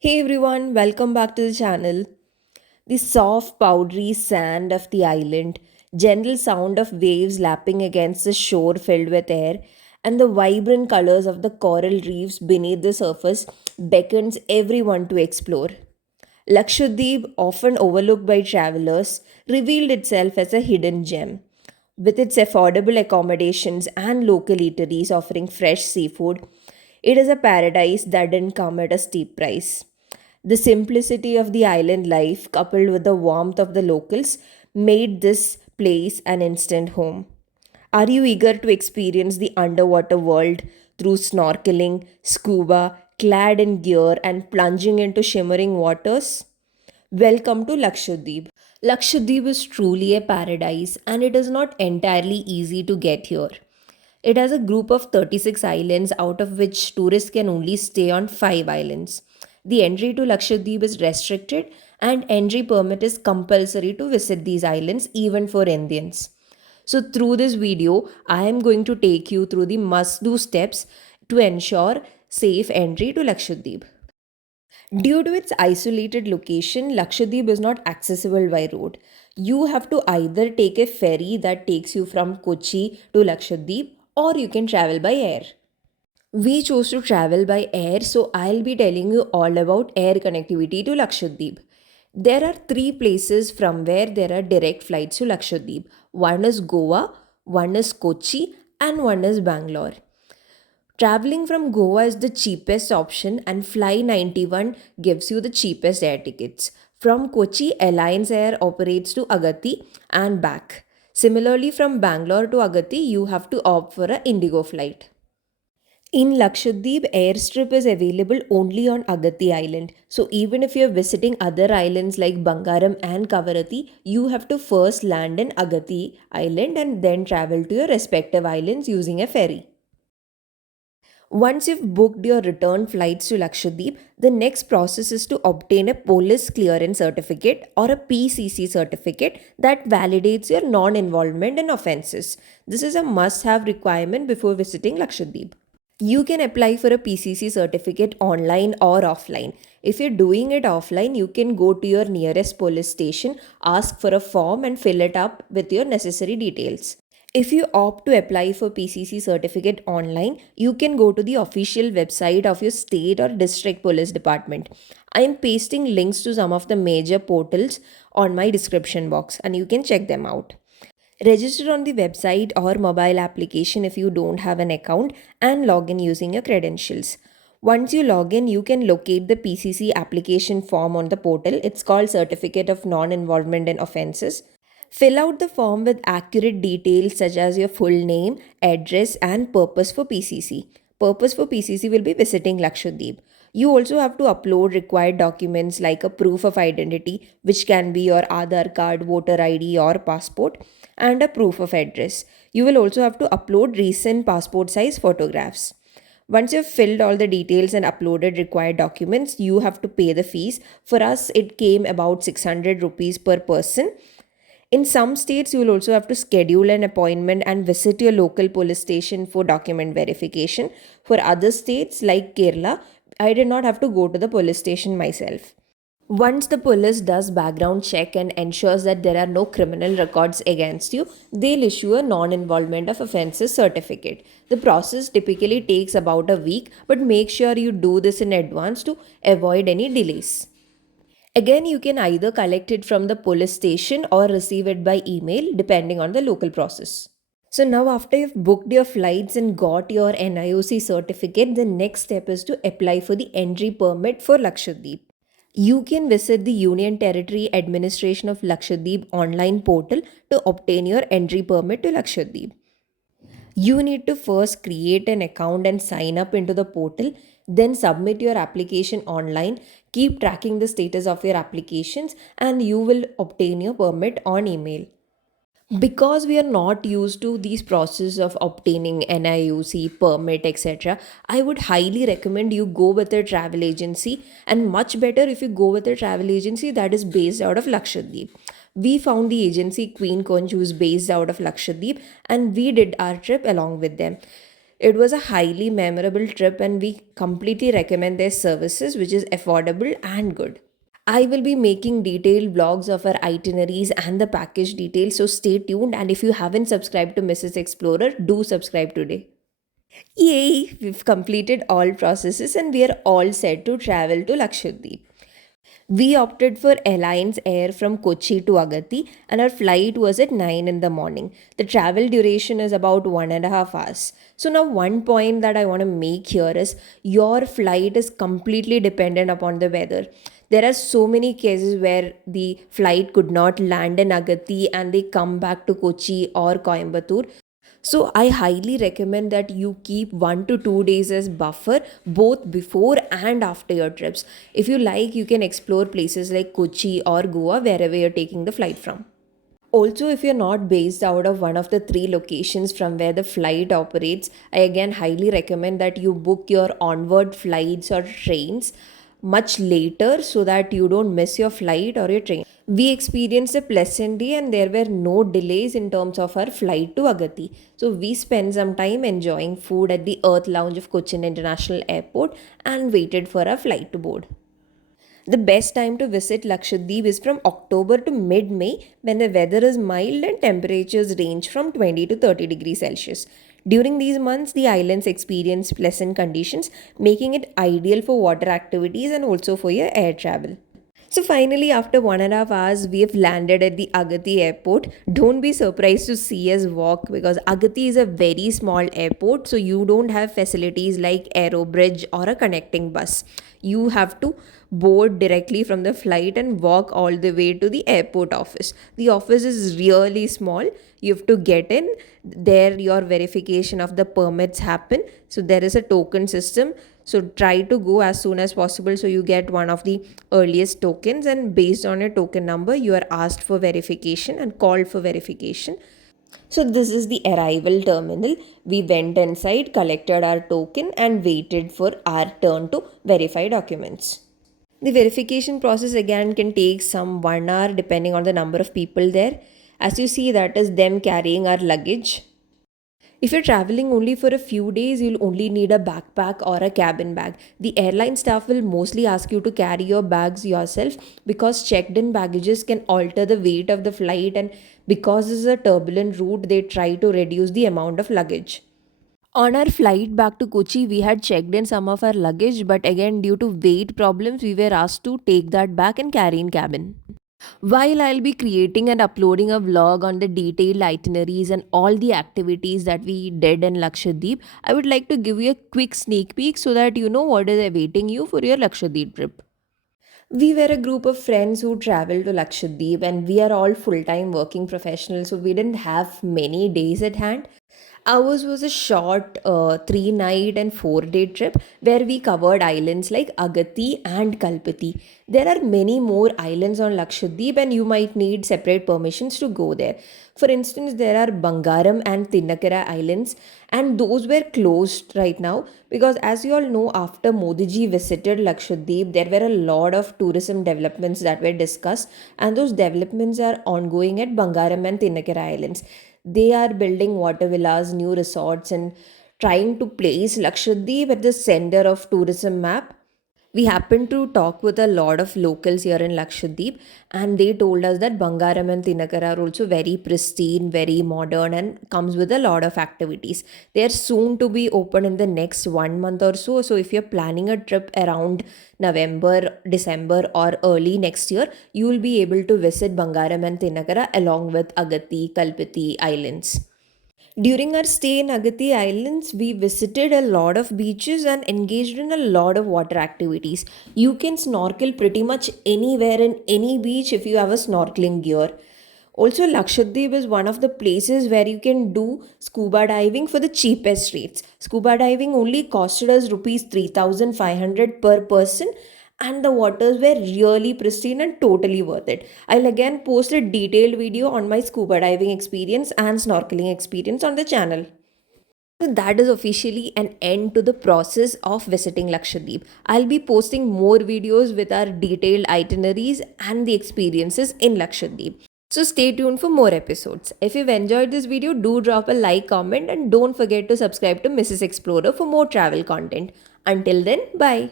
Hey everyone, welcome back to the channel. The soft, powdery sand of the island, gentle sound of waves lapping against the shore filled with air, and the vibrant colors of the coral reefs beneath the surface beckons everyone to explore. Lakshadweep, often overlooked by travelers, revealed itself as a hidden gem. With its affordable accommodations and local eateries offering fresh seafood, it is a paradise that didn't come at a steep price. The simplicity of the island life, coupled with the warmth of the locals, made this place an instant home. Are you eager to experience the underwater world through snorkeling, scuba, clad in gear, and plunging into shimmering waters? Welcome to Lakshadweep. Lakshadweep is truly a paradise and it is not entirely easy to get here. It has a group of 36 islands, out of which tourists can only stay on 5 islands. The entry to Lakshadweep is restricted and entry permit is compulsory to visit these islands even for Indians. So, through this video, I am going to take you through the must do steps to ensure safe entry to Lakshadweep. Due to its isolated location, Lakshadweep is not accessible by road. You have to either take a ferry that takes you from Kochi to Lakshadweep or you can travel by air. We chose to travel by air, so I'll be telling you all about air connectivity to Lakshadweep. There are three places from where there are direct flights to Lakshadweep. One is Goa, one is Kochi, and one is Bangalore. Traveling from Goa is the cheapest option, and Fly 91 gives you the cheapest air tickets. From Kochi, Alliance Air operates to Agatti and back. Similarly, from Bangalore to Agatti, you have to opt for a Indigo flight. In Lakshadweep, airstrip is available only on Agatti Island. So even if you're visiting other islands like Bangaram and Kavaratti, you have to first land in Agatti Island and then travel to your respective islands using a ferry. Once you've booked your return flights to Lakshadweep, the next process is to obtain a police clearance certificate or a PCC certificate that validates your non involvement in offences. This is a must have requirement before visiting Lakshadweep. You can apply for a PCC certificate online or offline. If you're doing it offline, you can go to your nearest police station, ask for a form, and fill it up with your necessary details. If you opt to apply for PCC certificate online, you can go to the official website of your state or district police department. I am pasting links to some of the major portals on my description box and you can check them out. Register on the website or mobile application if you don't have an account and log in using your credentials. Once you log in, you can locate the PCC application form on the portal. It's called Certificate of Non Involvement in Offences. Fill out the form with accurate details such as your full name, address, and purpose for PCC. Purpose for PCC will be visiting Lakshadweep. You also have to upload required documents like a proof of identity, which can be your Aadhaar card, voter ID, or passport, and a proof of address. You will also have to upload recent passport size photographs. Once you've filled all the details and uploaded required documents, you have to pay the fees. For us, it came about 600 rupees per person. In some states, you will also have to schedule an appointment and visit your local police station for document verification. For other states like Kerala, I did not have to go to the police station myself. Once the police does background check and ensures that there are no criminal records against you, they'll issue a non-involvement of offences certificate. The process typically takes about a week, but make sure you do this in advance to avoid any delays. Again, you can either collect it from the police station or receive it by email depending on the local process. So now after you've booked your flights and got your NIOC certificate, the next step is to apply for the entry permit for Lakshadweep. You can visit the Union Territory Administration of Lakshadweep online portal to obtain your entry permit to Lakshadweep. You need to first create an account and sign up into the portal, then submit your application online, keep tracking the status of your applications, and you will obtain your permit on email. Because we are not used to these process of obtaining NIOC permit etc, I would highly recommend you go with a travel agency, and much better if you go with a travel agency that is based out of Lakshadweep. We found the agency Queen Conch, who is based out of Lakshadweep, and we did our trip along with them. It was a highly memorable trip, and we completely recommend their services, which is affordable and good. I will be making detailed vlogs of our itineraries and the package details, so stay tuned. And if you haven't subscribed to Mrs. Explorer, do subscribe today. Yay! We've completed all processes and we are all set to travel to Lakshadweep. We opted for Alliance Air from Kochi to Agatti, and our flight was at 9 in the morning. The travel duration is about 1.5 hours. So, now one point that I want to make here is your flight is completely dependent upon the weather. There are so many cases where the flight could not land in Agatti and they come back to Kochi or Coimbatore. So I highly recommend that you keep 1 to 2 days as buffer both before and after your trips. If you like, you can explore places like Kochi or Goa wherever you're taking the flight from. Also, if you're not based out of one of the three locations from where the flight operates, I again highly recommend that you book your onward flights or trains much later so that you don't miss your flight or your train. We experienced a pleasant day and there were no delays in terms of our flight to Agatti. So we spent some time enjoying food at the Earth Lounge of Cochin International Airport and waited for our flight to board. The best time to visit Lakshadweep is from October to mid May when the weather is mild and temperatures range from 20 to 30 degrees Celsius. During these months, the islands experience pleasant conditions, making it ideal for water activities and also for your air travel. So finally, after 1.5 hours, we have landed at the Agatti airport. Don't be surprised to see us walk because Agatti is a very small airport, so you don't have facilities like aero bridge or a connecting bus. You have to board directly from the flight and walk all the way to the airport office. The office is really small. You have to get in there, your verification of the permits happen, so there is a token system. So try to go as soon as possible so you get one of the earliest tokens, and based on your token number you are asked for verification and called for verification. So this is the arrival terminal. We went inside, collected our token and waited for our turn to verify documents. The verification process again can take some 1 hour depending on the number of people there. As you see, that is them carrying our luggage. If you're traveling only for a few days, you'll only need a backpack or a cabin bag. The airline staff will mostly ask you to carry your bags yourself because checked in baggages can alter the weight of the flight, and because this is a turbulent route, they try to reduce the amount of luggage. On our flight back to Kochi, we had checked in some of our luggage, but again, due to weight problems, we were asked to take that back and carry in cabin. While I'll be creating and uploading a vlog on the detailed itineraries and all the activities that we did in Lakshadweep, I would like to give you a quick sneak peek so that you know what is awaiting you for your Lakshadweep trip. We were a group of friends who traveled to Lakshadweep, and we are all full time working professionals, so we didn't have many days at hand. Ours was a short 3 night and 4 day trip where we covered islands like Agatti and Kalpati. There are many more islands on Lakshadweep, and you might need separate permissions to go there. For instance, there are Bangaram and Tinnakara islands, and those were closed right now because, as you all know, after Modiji visited Lakshadweep, there were a lot of tourism developments that were discussed, and those developments are ongoing at Bangaram and Tinnakara islands. They are building water villas, new resorts, and trying to place Lakshadweep at the center of tourism map. We happened to talk with a lot of locals here in Lakshadweep, and they told us that Bangaram and Tinakara are also very pristine, very modern, and comes with a lot of activities. They are soon to be open in the next 1 month or so. So if you're planning a trip around November, December, or early next year, you will be able to visit Bangaram and Tinakara along with Agatti, Kalpiti islands. During our stay in Agatti Islands, we visited a lot of beaches and engaged in a lot of water activities. You can snorkel pretty much anywhere in any beach if you have a snorkeling gear. Also, Lakshadweep is one of the places where you can do scuba diving for the cheapest rates. Scuba diving only costed us rupees 3,500 per person, and the waters were really pristine and totally worth it. I'll again post a detailed video on my scuba diving experience and snorkeling experience on the channel. So that is officially an end to the process of visiting Lakshadweep. I'll be posting more videos with our detailed itineraries and the experiences in Lakshadweep. So stay tuned for more episodes. If you've enjoyed this video, do drop a like, comment, and don't forget to subscribe to Mrs. Explorer for more travel content. Until then, bye.